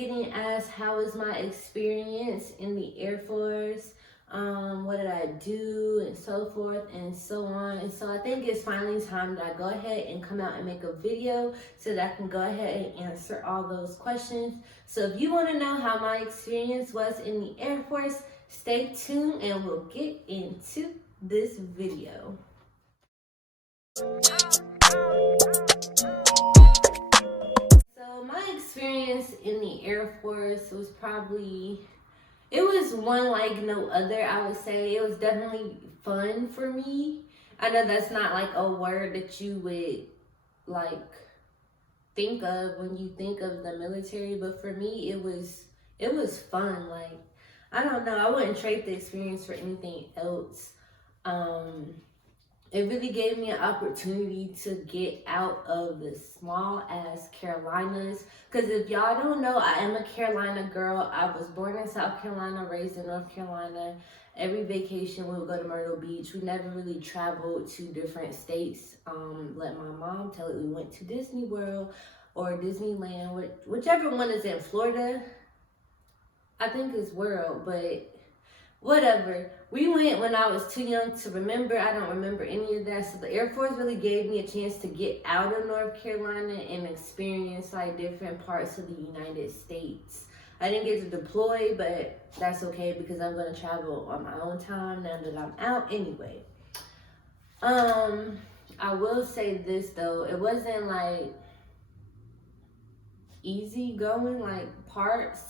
getting asked how was my experience in the Air Force, what did I do, and so forth and so on. And so I think it's finally time that I go ahead and come out and make a video so that I can go ahead and answer all those questions. So if you want to know how my experience was in the Air Force, stay tuned and we'll get into this video. So my experience in the Air Force was it was one like no other, I would say. It was definitely fun for me. I know that's not like a word that you would like think of when you think of the military, but for me it was fun. Like, I don't know, I wouldn't trade the experience for anything else. It really gave me an opportunity to get out of the small ass Carolinas. Because if y'all don't know, I am a Carolina girl. I was born in South Carolina, raised in North Carolina. Every vacation we would go to Myrtle Beach. We never really traveled to different states. Let my mom tell it, we went to Disney World or Disneyland, whichever one is in Florida. I think it's World, but whatever. We went when I was too young to remember. I don't remember any of that. So the Air Force really gave me a chance to get out of North Carolina and experience like different parts of the United States. I didn't get to deploy, but that's okay because I'm gonna travel on my own time now that I'm out anyway. I will say this though, it wasn't like easy going. Like, parts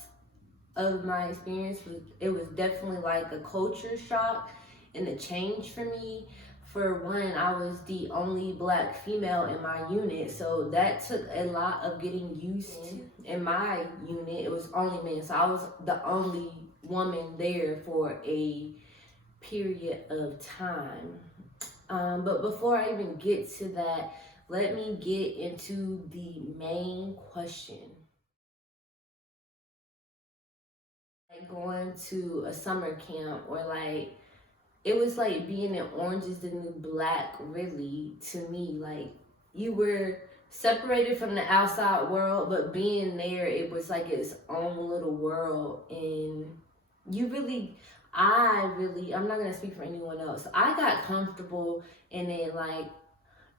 of my experience was definitely like a culture shock and a change for me. For one, I was the only Black female in my unit, so that took a lot of getting used to. In my unit, it was only men, so I was the only woman there for a period of time. But before I even get to that, let me get into the main question. Going to a summer camp, or like, it was like being in Orange is the New Black, really, to me. Like, you were separated from the outside world, but being there, it was like its own little world. And I'm not gonna speak for anyone else, I got comfortable in it. Like,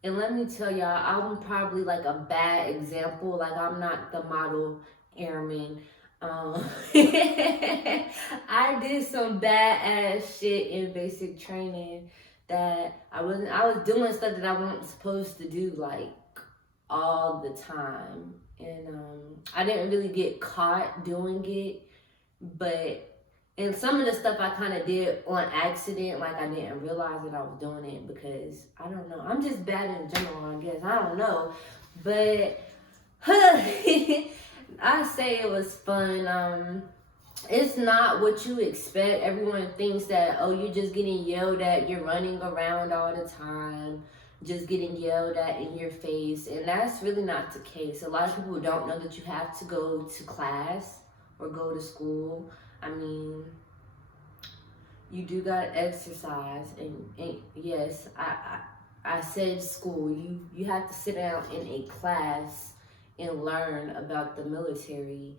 and let me tell y'all, I'm probably like a bad example. Like, I'm not the model airman. I did some bad ass shit in basic training that I was doing stuff that I wasn't supposed to do, like, all the time. And I didn't really get caught doing it, and some of the stuff I kind of did on accident. Like, I didn't realize that I was doing it because, I don't know, I'm just bad in general, I guess. I don't know. But I say it was fun. It's not what you expect. Everyone thinks that, oh, you're just getting yelled at, you're running around all the time, just getting yelled at in your face. And that's really not the case. A lot of people don't know that you have to go to class or go to school. I mean, you do gotta exercise, and yes, I said school. You have to sit down in a class and learn about the military.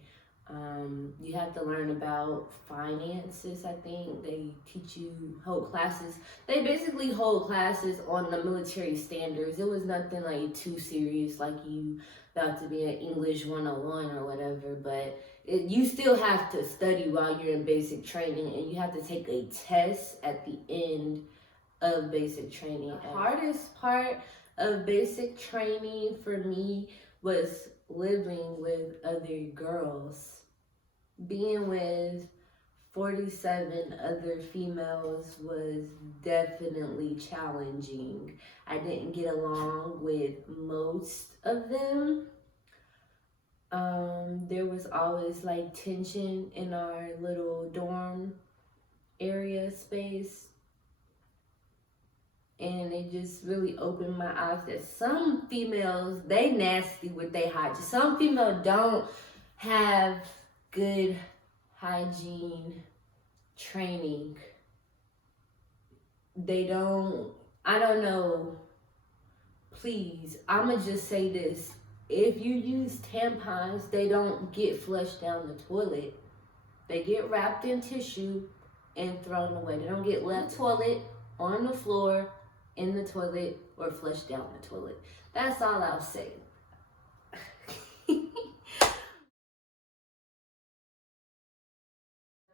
You have to learn about finances. I think they teach you whole classes. They basically hold classes on the military standards. It was nothing like too serious, like you about to be an English 101 or whatever, but you still have to study while you're in basic training, and you have to take a test at the end of basic training. The hardest part of basic training for me was living with other girls. Being with 47 other females was definitely challenging. I didn't get along with most of them. There was always like tension in our little dorm area space. And it just really opened my eyes that some females, they nasty with their hygiene. Some females don't have good hygiene training. They don't, I don't know. Please, I'ma just say this. if you use tampons, they don't get flushed down the toilet. They get wrapped in tissue and thrown away. They don't get left toilet, on the floor, in the toilet, or flushed down the toilet. That's all I'll say.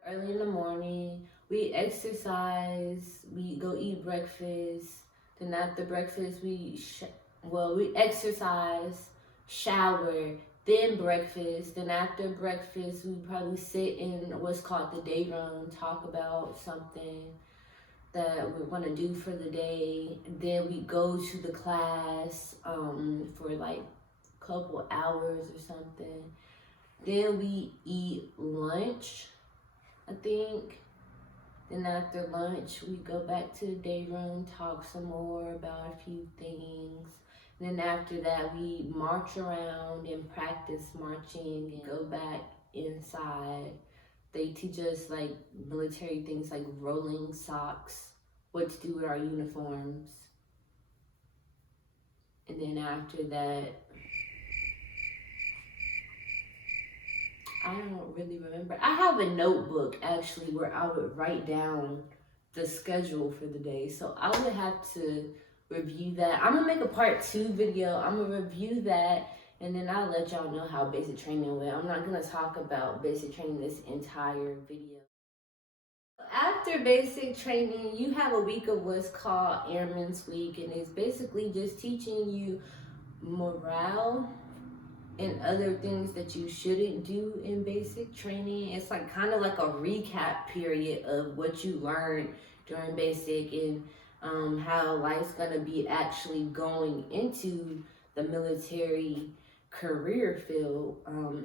Early in the morning, we exercise, we go eat breakfast. Then after breakfast, we exercise, shower, then breakfast. Then after breakfast, we probably sit in what's called the day room, talk about something that we want to do for the day. Then we go to the class for like a couple hours or something. Then we eat lunch, I think. Then after lunch, we go back to the day room, talk some more about a few things. Then after that, we march around and practice marching and go back inside. They teach us like military things like rolling socks, what to do with our uniforms. And then after that, I don't really remember. I have a notebook actually where I would write down the schedule for the day. So I would have to review that. I'm gonna make a part 2 video. I'm gonna review that and then I'll let y'all know how basic training went. I'm not gonna talk about basic training this entire video. After basic training, you have a week of what's called Airman's Week, and it's basically just teaching you morale and other things that you shouldn't do in basic training. It's like kind of like a recap period of what you learned during basic and how life's gonna be actually going into the military career field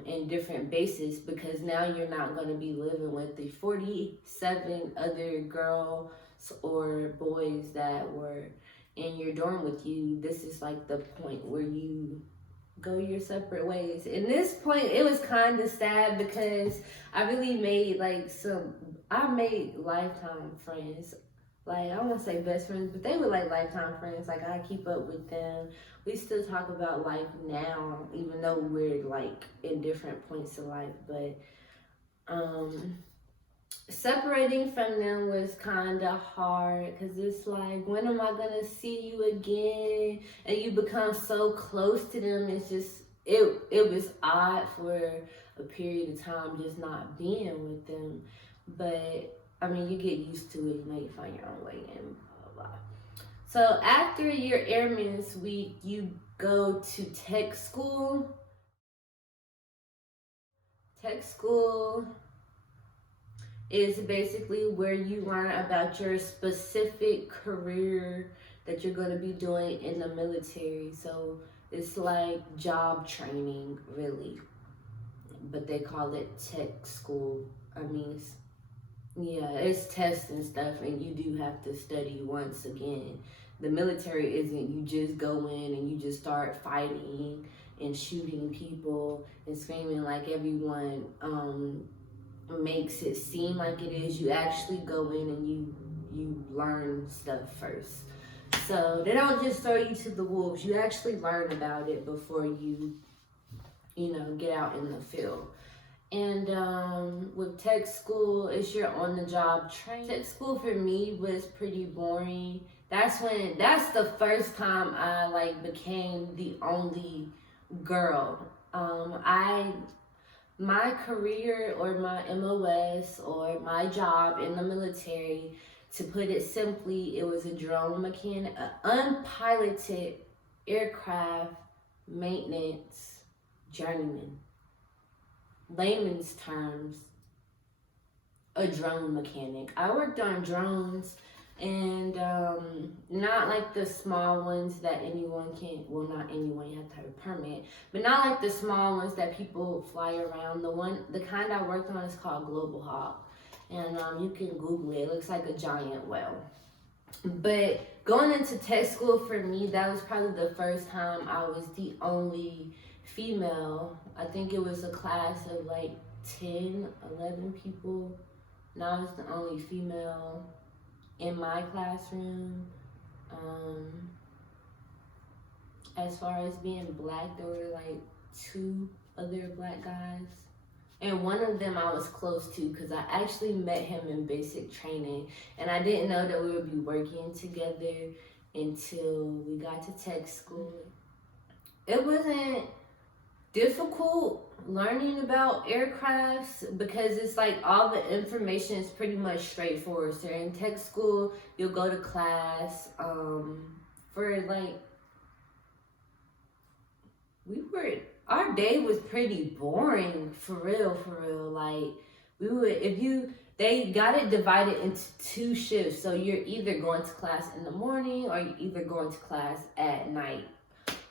in different bases, because now you're not going to be living with the 47 other girls or boys that were in your dorm with you. This is like the point where you go your separate ways. In this point, it was kind of sad because I really made I made lifetime friends. Like, I won't say best friends, but they were like lifetime friends. Like, I keep up with them. We still talk about life now, even though we're like in different points of life. But separating from them was kind of hard because it's like, when am I gonna see you again? And you become so close to them. It's just it was odd for a period of time just not being with them. But I mean, you get used to it. You know, you find your own way and blah blah blah. So after your Airman's Week, you go to tech school. Tech school is basically where you learn about your specific career that you're going to be doing in the military. So it's like job training, really, but they call it tech school. I mean, yeah, it's tests and stuff, and you do have to study once again. The military isn't you just go in and you just start fighting and shooting people and screaming like everyone makes it seem like it is. You actually go in and you learn stuff first. So they don't just throw you to the wolves. You actually learn about it before you get out in the field. And with tech school, it's your on-the-job training. Tech school for me was pretty boring. That's the first time I became the only girl. My career or my MOS or my job in the military, to put it simply, it was a drone mechanic, an unpiloted aircraft maintenance journeyman. Layman's terms, a drone mechanic. I worked on drones, and not like the small ones that anyone can, well, not anyone, you have to have a permit, but not like the small ones that people fly around. The kind I worked on is called Global Hawk, and you can Google it. It looks like a giant whale. But going into tech school for me, that was probably the first time I was the only female. I think it was a class of like 10, 11 people, and I was the only female in my classroom. as far as being black, there were like 2 other black guys. And one of them I was close to because I actually met him in basic training. And I didn't know that we would be working together until we got to tech school. It wasn't difficult learning about aircrafts because it's like all the information is pretty much straightforward. So in tech school, you'll go to class for like, our day was pretty boring for real. Like they got it divided into 2 shifts. So you're either going to class in the morning or you're either going to class at night.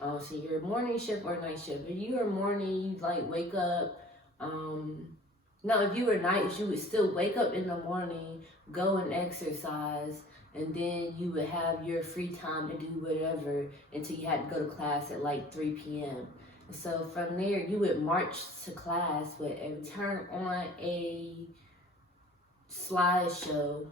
So you're morning shift or night shift. If you were morning, you like wake up. No, if you were night, you would still wake up in the morning, go and exercise, and then you would have your free time to do whatever until you had to go to class at like 3 p.m. So from there, you would march to class, but turn on a slideshow.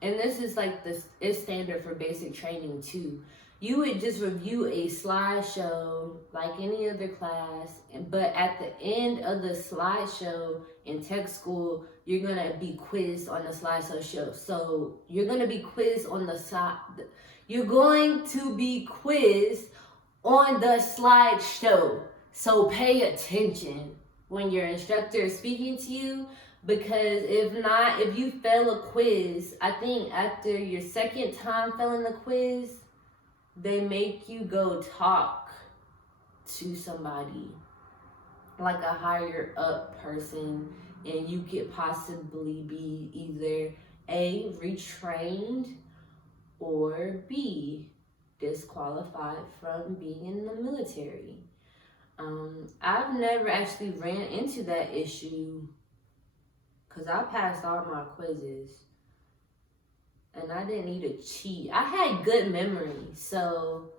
And this is like it's standard for basic training too. You would just review a slideshow like any other class, but at the end of the slideshow in tech school, you're gonna be quizzed on the slideshow. So you're gonna be quizzed on the side. You're going to be quizzed on the slideshow. So pay attention when your instructor is speaking to you, because if you fail a quiz, I think after your second time failing the quiz, they make you go talk to somebody, like a higher up person, and you could possibly be either A, retrained, or B, disqualified from being in the military. I've never actually ran into that issue because I passed all my quizzes. And I didn't need to cheat. I had good memory, so.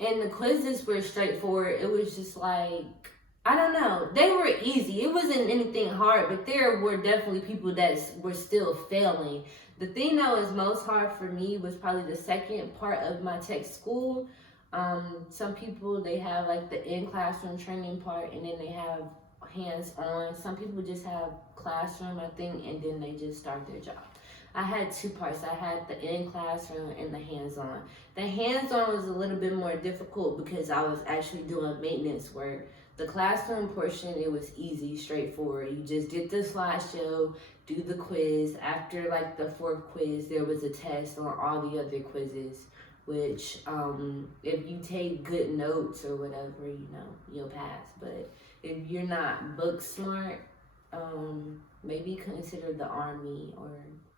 And the quizzes were straightforward. It was just like, I don't know. They were easy. It wasn't anything hard, but there were definitely people that were still failing. The thing that was most hard for me was probably the second part of my tech school. Some people, they have like the in-classroom training part, and then they have hands-on. Some people just have classroom, I think, and then they just start their job. I had 2 parts. I had the in-classroom and the hands-on. The hands-on was a little bit more difficult because I was actually doing maintenance work. The classroom portion, it was easy, straightforward. You just did the slideshow, do the quiz. After like the 4th quiz, there was a test on all the other quizzes, which if you take good notes or whatever, you'll pass. But if you're not book smart, maybe consider the Army or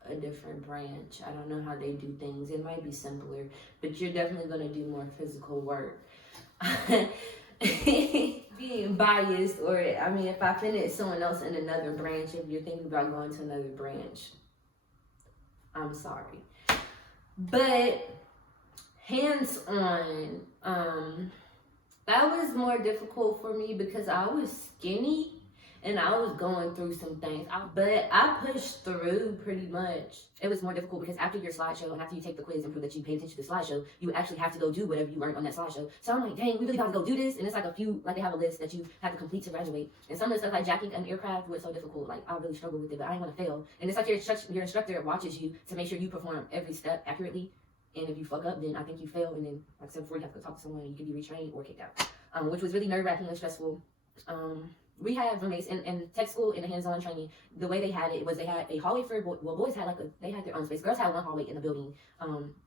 a different branch. I don't know how they do things. It might be simpler, but you're definitely going to do more physical work. Being biased, or I mean, if I offended someone else in another branch, if you're thinking about going to another branch, I'm sorry. But hands-on, that was more difficult for me because I was skinny and I was going through some things, but I pushed through pretty much. It was more difficult because after your slideshow and after you take the quiz and prove that you paid attention to the slideshow, you actually have to go do whatever you learned on that slideshow. So I'm like, dang, we really got to go do this. And it's like they have a list that you have to complete to graduate. And some of the stuff like jacking an aircraft was so difficult. Like I really struggled with it, but I didn't want to fail. And it's like your instructor watches you to make sure you perform every step accurately. And if you fuck up, then I think you fail. And then, like I said before, you have to go talk to someone and you can be retrained or kicked out, which was really nerve-wracking and stressful. We had roommates in tech school in the hands-on training. The way they had it was they had a hallway for boys had they had their own space. Girls had one hallway in the building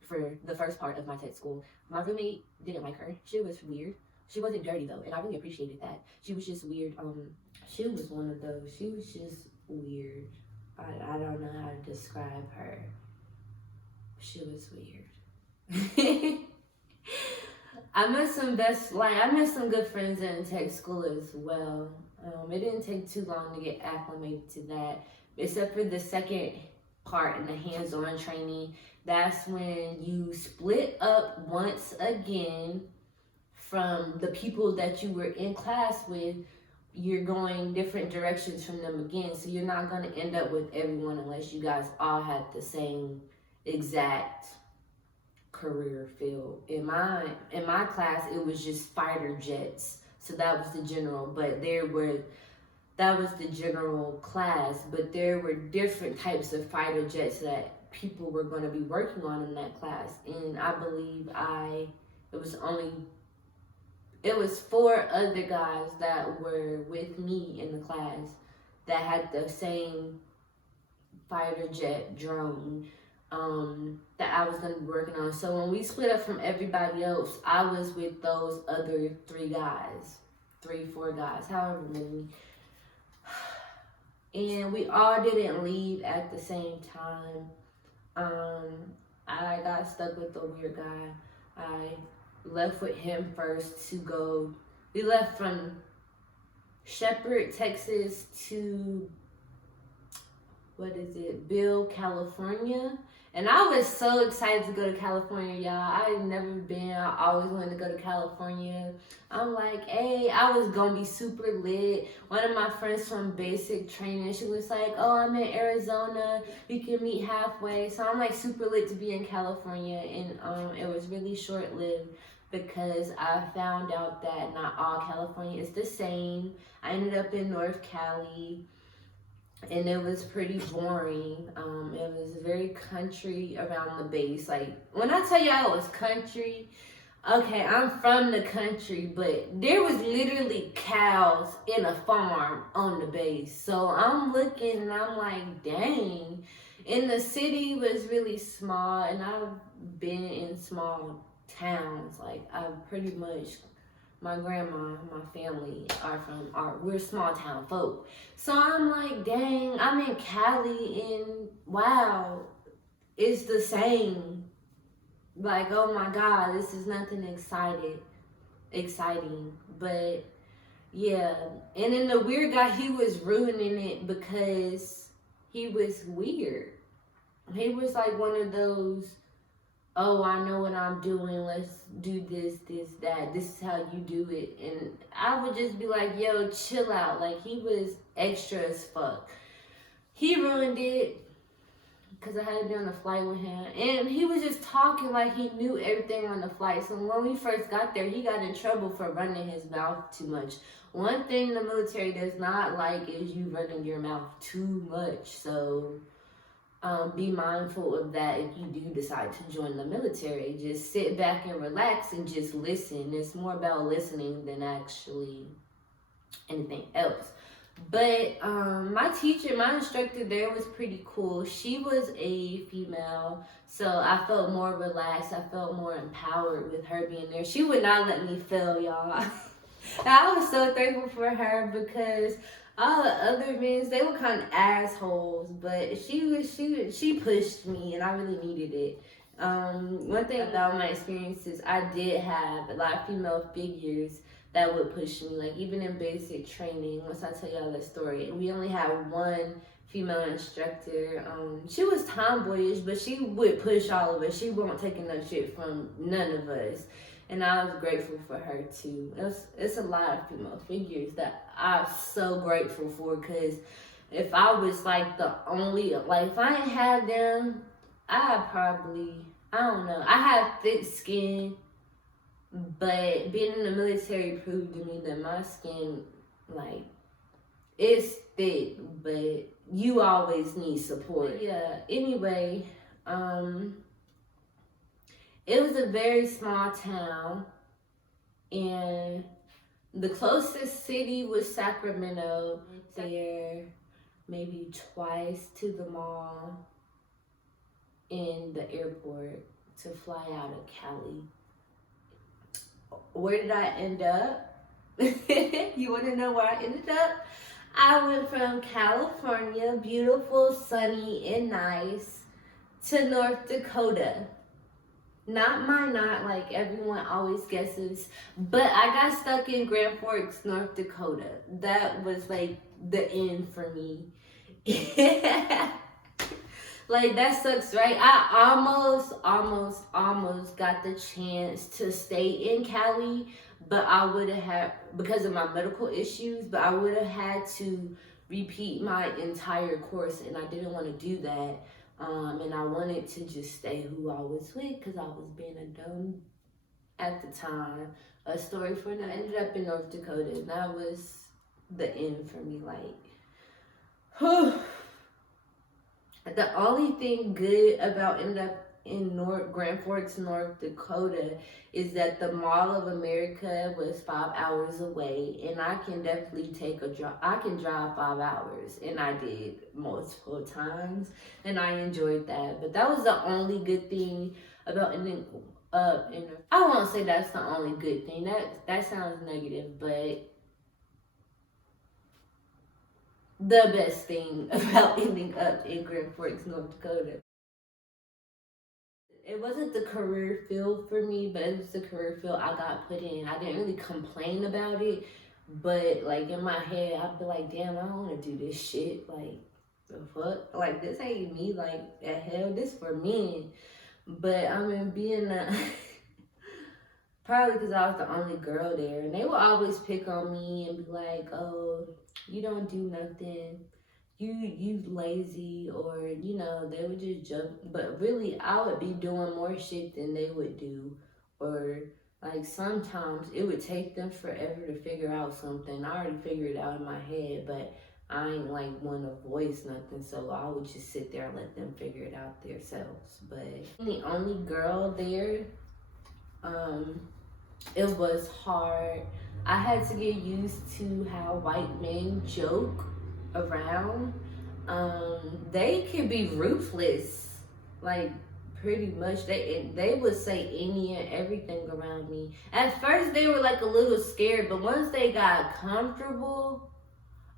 for the first part of my tech school. My roommate didn't like her. She was weird. She wasn't dirty though, and I really appreciated that. She was just weird. She was one of those. She was just weird. I don't know how to describe her. She was weird. I met some good friends in tech school as well. It didn't take too long to get acclimated to that, except for the second part in the hands-on training. That's when you split up once again from the people that you were in class with. You're going different directions from them again, so you're not going to end up with everyone unless you guys all had the same exact career field. In my class, it was just fighter jets. So that was the general, but that was the general class, but there were different types of fighter jets that people were going to be working on in that class. And I believe it was 4 other guys that were with me in the class that had the same fighter jet drone that I was going to be working on. So when we split up from everybody else, I was with those other 4 guys, however many. And we all didn't leave at the same time. I got stuck with the weird guy. I left with him first to go. We left from Shepherd, Texas to Bill, California. And I was so excited to go to California, y'all. I had never been. I always wanted to go to California. I'm like, hey, I was gonna be super lit. One of my friends from basic training, she was like, oh, I'm in Arizona. We can meet halfway. So I'm like super lit to be in California. And it was really short lived because I found out that not all California is the same. I ended up in North Cali. And it was pretty boring. It was very country around the base. Like, when I tell y'all it was country, okay, I'm from the country, but there was literally cows in a farm on the base. So I'm looking and I'm like, dang. And the city was really small, and I've been in small towns. Like, I've pretty much... My grandma, my family we're small town folk. So I'm like, dang, I'm in Cali and wow, it's the same. Like, oh my God, this is nothing exciting. But yeah, and then the weird guy, he was ruining it because he was weird. He was like one of those, oh, I know what I'm doing, let's do this, that, this is how you do it. And I would just be like, yo, chill out. Like, he was extra as fuck. He ruined it because I had to be on the flight with him. And he was just talking like he knew everything on the flight. So when we first got there, he got in trouble for running his mouth too much. One thing the military does not like is you running your mouth too much. So... be mindful of that if you do decide to join the military. Just sit back and relax and just listen. It's more about listening than actually anything else. But my instructor there was pretty cool. She was a female, so I felt more relaxed. I felt more empowered with her being there. She would not let me fail, y'all. I was so thankful for her because all the other men, they were kind of assholes, but she pushed me, and I really needed it. One thing about my experiences, I did have a lot of female figures that would push me. Like, even in basic training, once I tell y'all that story, we only had one female instructor. She was tomboyish, but she would push all of us. She won't take enough shit from none of us. And I was grateful for her too. It's a lot of female figures that I'm so grateful for, because if I was like the only, like if I didn't have them, I don't know. I have thick skin, but being in the military proved to me that my skin, like, it's thick, but you always need support. Yeah, anyway, it was a very small town, and the closest city was Sacramento. There maybe twice to the mall and the airport to fly out of Cali. Where did I end up? You want to know where I ended up? I went from California, beautiful, sunny, and nice, to North Dakota. Not like everyone always guesses, but I got stuck in Grand Forks, North Dakota. That was like the end for me. Like, that sucks, right? I almost got the chance to stay in Cali, but I would have had, because of my medical issues, but I would have had to repeat my entire course, and I didn't want to do that. And I wanted to just stay who I was with because I was being a dumb at the time. A story for now. I ended up in North Dakota, and that was the end for me. Like, the only thing good about ending up in Grand Forks, North Dakota, is that the Mall of America was 5 hours away, and I can definitely take a drive. I can drive 5 hours, and I did multiple times, and I enjoyed that. But that was the only good thing about ending up in. I won't say that's the only good thing. That sounds negative, but the best thing about ending up in Grand Forks, North Dakota. It wasn't the career field for me, but it was the career field I got put in. I didn't really complain about it, but like in my head, I'd be like, damn, I don't want to do this shit. Like, the fuck? Like, this ain't me. Like, the hell, this for men. But I mean, being a. Probably because I was the only girl there, and they would always pick on me and be like, "Oh, you don't do nothing. You lazy," or they would just joke. But really, I would be doing more shit than they would do, or like sometimes it would take them forever to figure out something. I already figured it out in my head, but I ain't like want to voice nothing, so I would just sit there and let them figure it out themselves. But the only girl there, um, it was hard. I had to get used to how white men joke around. They can be ruthless, like pretty much. They would say any and everything around me. At first, they were like a little scared, but once they got comfortable,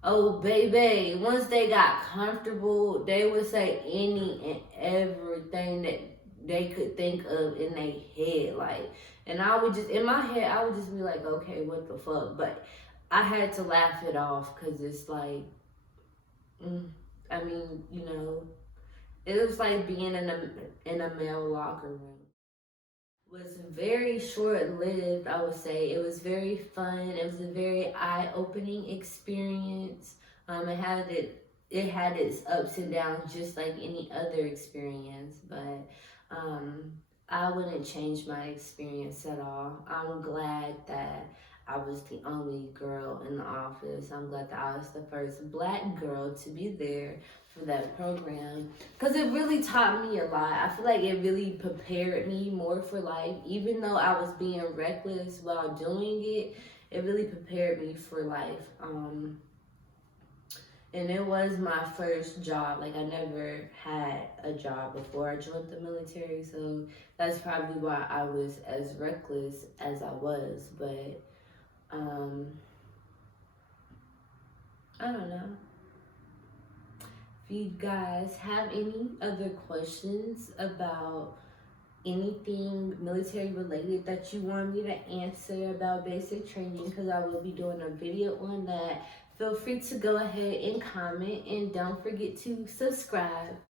oh baby, once they got comfortable, they would say any and everything that they could think of in their head. Like, and I would just, in my head, I would just be like, okay, what the fuck? But I had to laugh it off because it's like, I mean, it was like being in a male locker room. Was very short lived, I would say. It was very fun. It was a very eye opening experience. It had its ups and downs just like any other experience, but I wouldn't change my experience at all. I'm glad that I was the only girl in the office. I'm glad that I was the first black girl to be there for that program, because it really taught me a lot. I feel like it really prepared me more for life. Even though I was being reckless while doing it, it really prepared me for life. And it was my first job. Like, I never had a job before I joined the military, so that's probably why I was as reckless as I was. But I don't know. If you guys have any other questions about anything military related that you want me to answer about basic training, because I will be doing a video on that, feel free to go ahead and comment, and don't forget to subscribe.